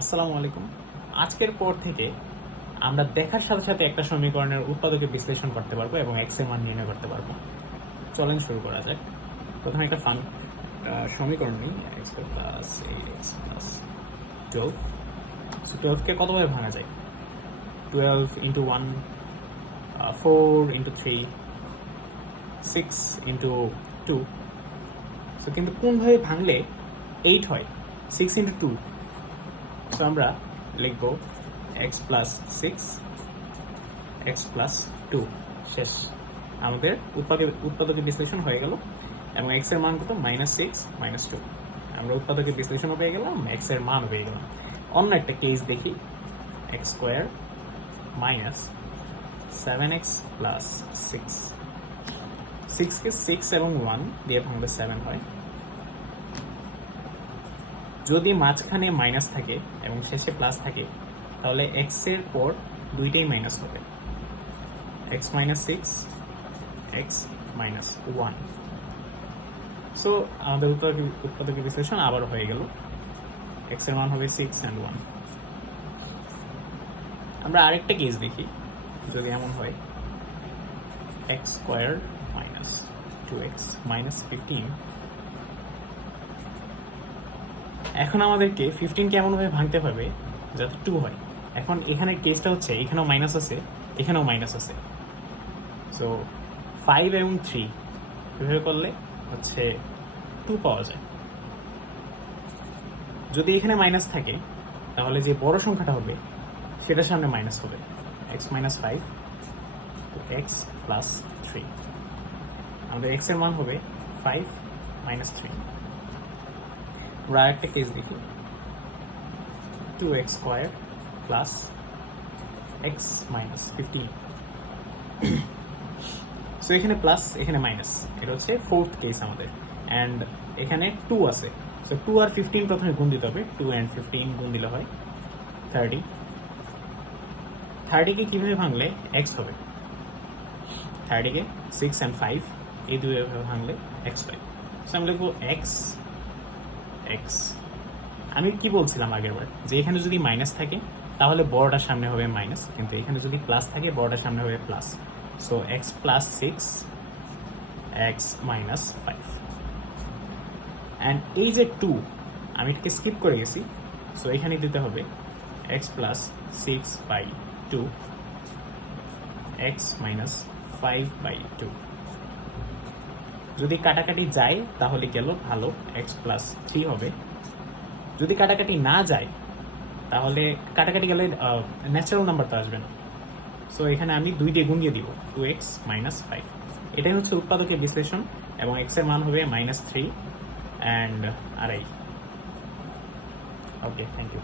আসসালামু আলাইকুম। আজকের পর থেকে আমরা দেখার সাথে সাথে একটা সমীকরণের উৎপাদকে বিশ্লেষণ করতে পারব এবং এক্সের মান নির্ণয় করতে পারব। চলেন শুরু করা যাক। প্রথমে একটা ফান সমীকরণ নিই। প্লাস প্লাস টুয়েলভ সো টুয়েলভকে কতভাবে ভাঙা যায়? Twelve into one four into three six into two so কিন্তু কোনভাবে ভাঙলে এইট হয়? সিক্স ইন্টু টু সো আমরা লিখব x plus six x plus two শেষ। আমাদের উৎপাদক, উৎপাদকের বিশ্লেষণ হয়ে গেল, এবং এক্সের মান কত? মাইনাস সিক্স মাইনাস টু আমরা উৎপাদকের বিশ্লেষণও পেয়ে গেলাম এক্সের মানও পেয়ে গেলাম। অন্য একটা কেস দেখি x square minus seven x plus six সিক্সকে six এবং ওয়ান দিয়ে ভাঙলে সেভেন হয়। যদি মাঝখানে মাইনাস থাকে এবং শেষে প্লাস থাকে, তাহলে এক্সের পর দুইটাই মাইনাস হবে। X minus six x minus one so আমাদের উৎপাদক বিশ্লেষণ আবার হয়ে গেল। এক্সের মান হবে সিক্স অ্যান্ড ওয়ান আমরা আরেকটা কেস দেখি, যদি এমন হয়। X square minus two x minus fifteen এখন আমাদেরকে ফিফটিনকে এমনভাবে ভাঙতে হবে যাতে টু হয়। এখন এখানে কেসটা হচ্ছে, এখানেও মাইনাস আছে, এখানেও মাইনাস আছে। সো ফাইভ এবং থ্রি এভাবে করলে হচ্ছে টু পাওয়া যায়। যদি এখানে মাইনাস থাকে, তাহলে যে বড় সংখ্যাটা হবে, সেটার সামনে মাইনাস হবে। X minus five x plus three আমাদের এক্সের মান হবে ফাইভ মাইনাস থ্রি আমরা আরেকটা কেস দেখি। Two x square plus x minus fifteen so এখানে প্লাস এখানে মাইনাস এটা হচ্ছে ফোর্থ কেস আমাদের। অ্যান্ড এখানে টু আছে। সো টু আর ফিফটিন প্রথমে গুণ দিতে হবে। টু অ্যান্ড ফিফটিন গুণ দিলে হয় থার্টি থার্টিকে কীভাবে ভাঙলে? এক্স হবে। থার্টিকে সিক্স অ্যান্ড ফাইভ এই দুইভাবে ভাঙলে এক্স পাই সো আমি লিখব এক্স এক্স আমি কি বলছিলাম আগের বার? যে এখানে যদি মাইনাস থাকে, তাহলে বড়টার সামনে হবে মাইনাস কিন্তু এখানে যদি প্লাস থাকে বড়টার সামনে হবে plus so x plus six x minus five and এই যে টু আমি এটাকে স্কিপ করে গেছি। সো এখানে দিতে হবে x plus six by two x minus five by two যদি কাটাকাটি যায়, তাহলে গেল ভালো এক্স প্লাস থ্রি হবে। যদি কাটাকাটি না যায়, তাহলে কাটাকাটি গেলে ন্যাচারাল নাম্বার তো আসবে না। সো এখানে আমি দুই দিয়ে গুণিয়ে দিব টু এক্স মাইনাস ফাইভ এটাই হচ্ছে উৎপাদকের বিশ্লেষণ, এবং এক্সের মান হবে মাইনাস থ্রি অ্যান্ড আড়াই। Okay thank you